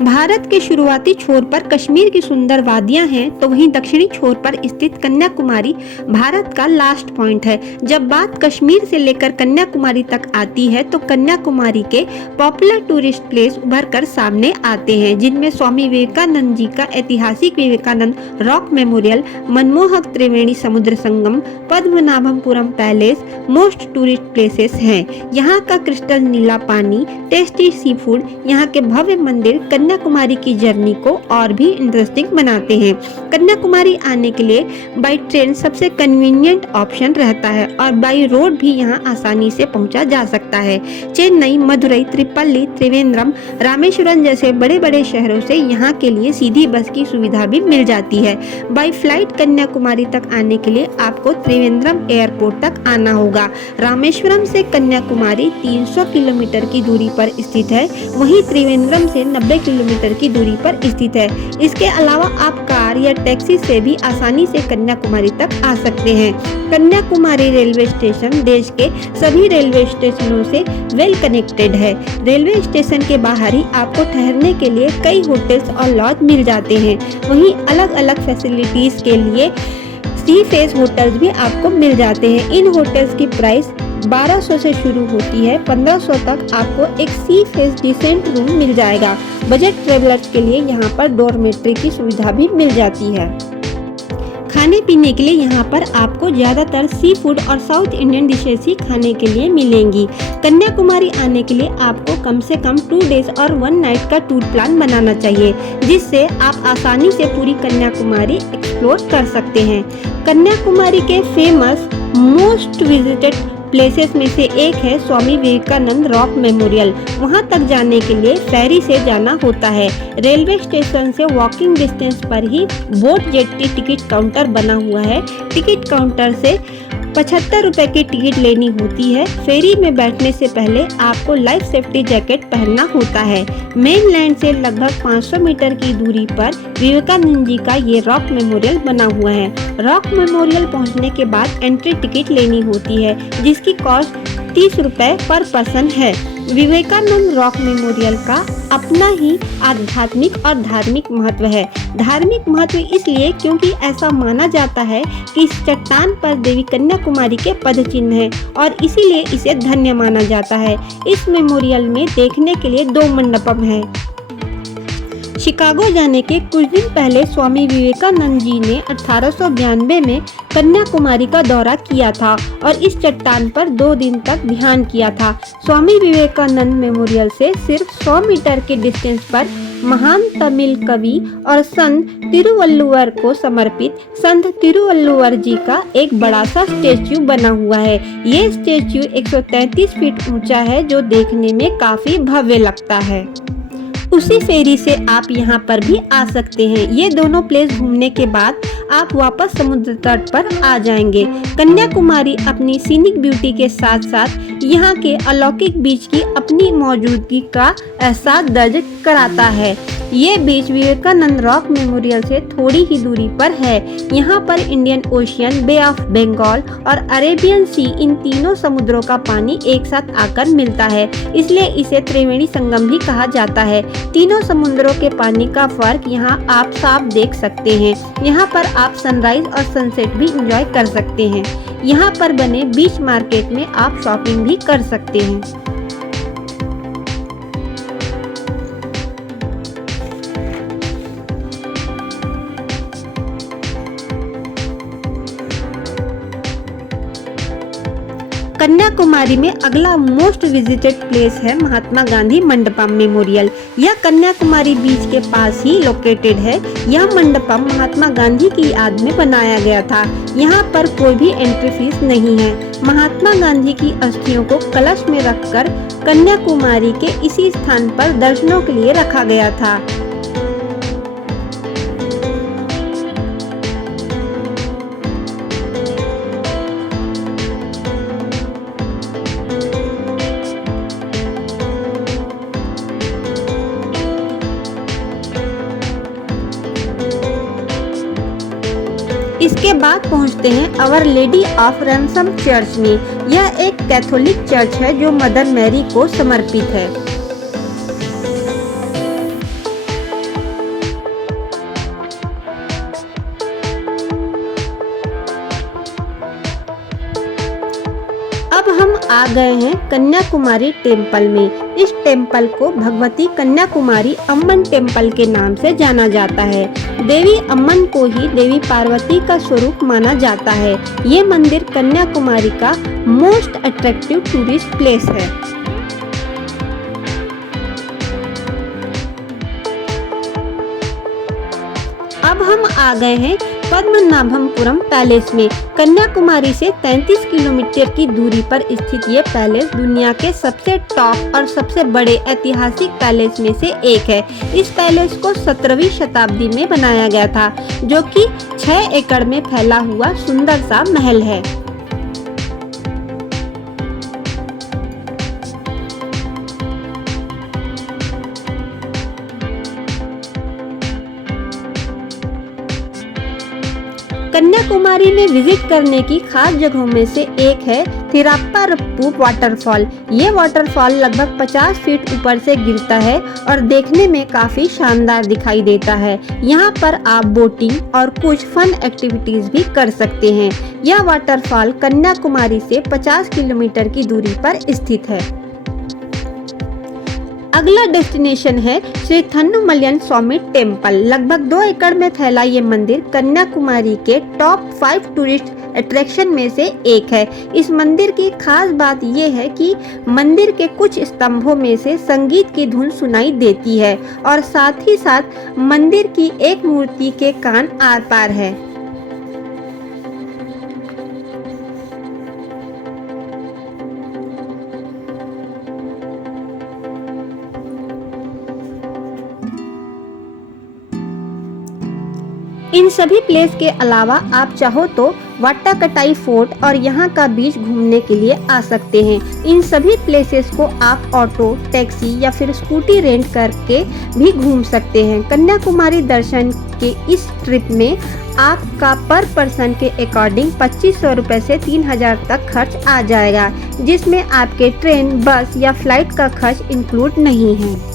भारत के शुरुआती छोर पर कश्मीर की सुंदर वादियां हैं, तो वहीं दक्षिणी छोर पर स्थित कन्याकुमारी भारत का लास्ट पॉइंट है। जब बात कश्मीर से लेकर कन्याकुमारी तक आती है, तो कन्याकुमारी के पॉपुलर टूरिस्ट प्लेस उभर कर सामने आते हैं, जिनमें स्वामी विवेकानंद जी का ऐतिहासिक विवेकानंद रॉक मेमोरियल, मनमोहक त्रिवेणी समुद्र संगम, Padmanabhapuram palace most tourist places हैं। यहाँ का क्रिस्टल नीला पानी, टेस्टी सी फूड, यहाँ के भव्य मंदिर कन्याकुमारी की जर्नी को और भी इंटरेस्टिंग बनाते हैं। कन्याकुमारी आने के लिए बाई ट्रेन सबसे कन्वीनियंट ऑप्शन रहता है और बाई रोड भी यहाँ आसानी से पहुँचा जा सकता है। चेन्नई, मदुरई, त्रिपल्ली, त्रिवेंद्रम, रामेश्वरम जैसे बड़े बड़े शहरों से यहाँ के लिए सीधी बस की सुविधा भी मिल जाती है। बाई फ्लाइट कन्याकुमारी तक आने के लिए आपको त्रिवेंद्रम एयरपोर्ट तक आना होगा। रामेश्वरम से कन्याकुमारी 300 किलोमीटर की दूरी पर स्थित है, वहीं त्रिवेंद्रम से 90 किलोमीटर की दूरी पर स्थित है। इसके अलावा आप कार या टैक्सी से भी आसानी से कन्याकुमारी तक आ सकते हैं। कन्याकुमारी रेलवे स्टेशन देश के सभी रेलवे स्टेशनों से वेल कनेक्टेड है। रेलवे स्टेशन के बाहर ही आपको ठहरने के लिए कई होटल्स और लॉज मिल जाते हैं। वहीं अलग अलग फैसिलिटीज के लिए सी फेस होटल्स भी आपको मिल जाते हैं। इन होटल्स की प्राइस 1200 से शुरू होती है, 1500 तक आपको एक सी फेस डिसेंट रूम मिल जाएगा। बजट ट्रेवलर्स के लिए यहाँ पर डॉर्मेट्री की सुविधा भी मिल जाती है। खाने पीने के लिए यहाँ पर आपको ज़्यादातर सी फूड और साउथ इंडियन डिशेस ही खाने के लिए मिलेंगी। कन्याकुमारी आने के लिए आपको कम से कम 2 डेज और 1 नाइट का टूर प्लान बनाना चाहिए, जिससे आप आसानी से पूरी कन्याकुमारी एक्सप्लोर कर सकते हैं। कन्याकुमारी के फेमस मोस्ट विजिटेड प्लेसेस में से एक है स्वामी विवेकानंद रॉक मेमोरियल। वहां तक जाने के लिए फेरी से जाना होता है। रेलवे स्टेशन से वॉकिंग डिस्टेंस पर ही बोट जेट्टी टिकट काउंटर बना हुआ है। टिकट काउंटर से 75 रुपए की टिकट लेनी होती है। फेरी में बैठने से पहले आपको लाइफ सेफ्टी जैकेट पहनना होता है। मेन लैंड से लगभग 500 मीटर की दूरी पर विवेकानंद जी का ये रॉक मेमोरियल बना हुआ है। रॉक मेमोरियल पहुंचने के बाद एंट्री टिकट लेनी होती है, जिसकी कॉस्ट 30 रुपए पर पर्सन है। विवेकानंद रॉक मेमोरियल का अपना ही आध्यात्मिक और धार्मिक महत्व है। धार्मिक महत्व इसलिए क्योंकि ऐसा माना जाता है कि इस चट्टान पर देवी कन्याकुमारी के पद चिन्ह है और इसीलिए इसे धन्य माना जाता है। इस मेमोरियल में देखने के लिए 2 मंडपम है। शिकागो जाने के कुछ दिन पहले स्वामी विवेकानंद जी ने 1892 में कन्याकुमारी का दौरा किया था और इस चट्टान पर 2 दिन तक ध्यान किया था। स्वामी विवेकानंद मेमोरियल से सिर्फ 100 मीटर के डिस्टेंस पर महान तमिल कवि और संत तिरुवल्लुवर को समर्पित संत तिरुवल्लुवर जी का एक बड़ा सा स्टेच्यू बना हुआ है। ये स्टेच्यू 133 फीट ऊंचा है, जो देखने में काफी भव्य लगता है। उसी फेरी से आप यहाँ पर भी आ सकते हैं। ये दोनों प्लेस घूमने के बाद आप वापस समुद्र तट पर आ जाएंगे। कन्याकुमारी अपनी सीनिक ब्यूटी के साथ साथ यहाँ के अलौकिक बीच की अपनी मौजूदगी का एहसास दर्ज कराता है। ये बीच विवेकानंद रॉक मेमोरियल से थोड़ी ही दूरी पर है। यहाँ पर Indian Ocean, Bay of Bengal और अरेबियन सी, इन तीनों समुद्रों का पानी एक साथ आकर मिलता है, इसलिए इसे त्रिवेणी संगम भी कहा जाता है। तीनों समुद्रों के पानी का फर्क यहाँ आप साफ देख सकते हैं। यहाँ पर आप सनराइज और सनसेट भी एंजॉय कर सकते हैं। यहाँ पर बने बीच मार्केट में आप शॉपिंग भी कर सकते हैं। कन्याकुमारी में अगला मोस्ट विजिटेड प्लेस है महात्मा गांधी मंडपम मेमोरियल। यह कन्याकुमारी बीच के पास ही लोकेटेड है। यह मंडपम महात्मा गांधी की याद में बनाया गया था। यहाँ पर कोई भी एंट्री फीस नहीं है। महात्मा गांधी की अस्थियों को कलश में रखकर कन्याकुमारी के इसी स्थान पर दर्शनों के लिए रखा गया था। इसके बाद पहुंचते हैं Our Lady of Ransom church में। यह एक कैथोलिक चर्च है जो मदर मैरी को समर्पित है। आ गए हैं कन्याकुमारी टेम्पल में। इस टेम्पल को भगवती कन्याकुमारी अम्मन टेम्पल के नाम से जाना जाता है। देवी अम्मन को ही देवी पार्वती का स्वरूप माना जाता है। ये मंदिर कन्याकुमारी का मोस्ट अट्रैक्टिव टूरिस्ट प्लेस है। अब हम आ गए हैं पद्मनाभपुरम पैलेस में। कन्याकुमारी से 33 किलोमीटर की दूरी पर स्थित ये पैलेस दुनिया के सबसे टॉप और सबसे बड़े ऐतिहासिक पैलेस में से एक है। इस पैलेस को 17वीं शताब्दी में बनाया गया था, जो कि 6 एकड़ में फैला हुआ सुंदर सा महल है। कन्याकुमारी में विजिट करने की खास जगहों में से एक है थिराप्पारप्पू वाटरफॉल। ये वाटरफॉल लगभग 50 फीट ऊपर से गिरता है और देखने में काफी शानदार दिखाई देता है। यहाँ पर आप बोटिंग और कुछ फन एक्टिविटीज भी कर सकते हैं। यह वाटरफॉल कन्याकुमारी से 50 किलोमीटर की दूरी पर स्थित है। अगला डेस्टिनेशन है श्री थन्नुमलयन स्वामी टेम्पल। लगभग 2 एकड़ में फैला ये मंदिर कन्याकुमारी के टॉप 5 टूरिस्ट अट्रैक्शन में से एक है। इस मंदिर की खास बात यह है कि मंदिर के कुछ स्तंभों में से संगीत की धुन सुनाई देती है और साथ ही साथ मंदिर की एक मूर्ति के कान आर पार है। इन सभी प्लेस के अलावा आप चाहो तो वट्टाकटाई फोर्ट और यहाँ का बीच घूमने के लिए आ सकते हैं। इन सभी प्लेसेस को आप ऑटो, टैक्सी या फिर स्कूटी रेंट करके भी घूम सकते हैं। कन्याकुमारी दर्शन के इस ट्रिप में आपका पर पर्सन के अकॉर्डिंग 2500 रुपये से 3000 तक खर्च आ जाएगा, जिसमें आपके ट्रेन, बस या फ्लाइट का खर्च इंक्लूड नहीं है।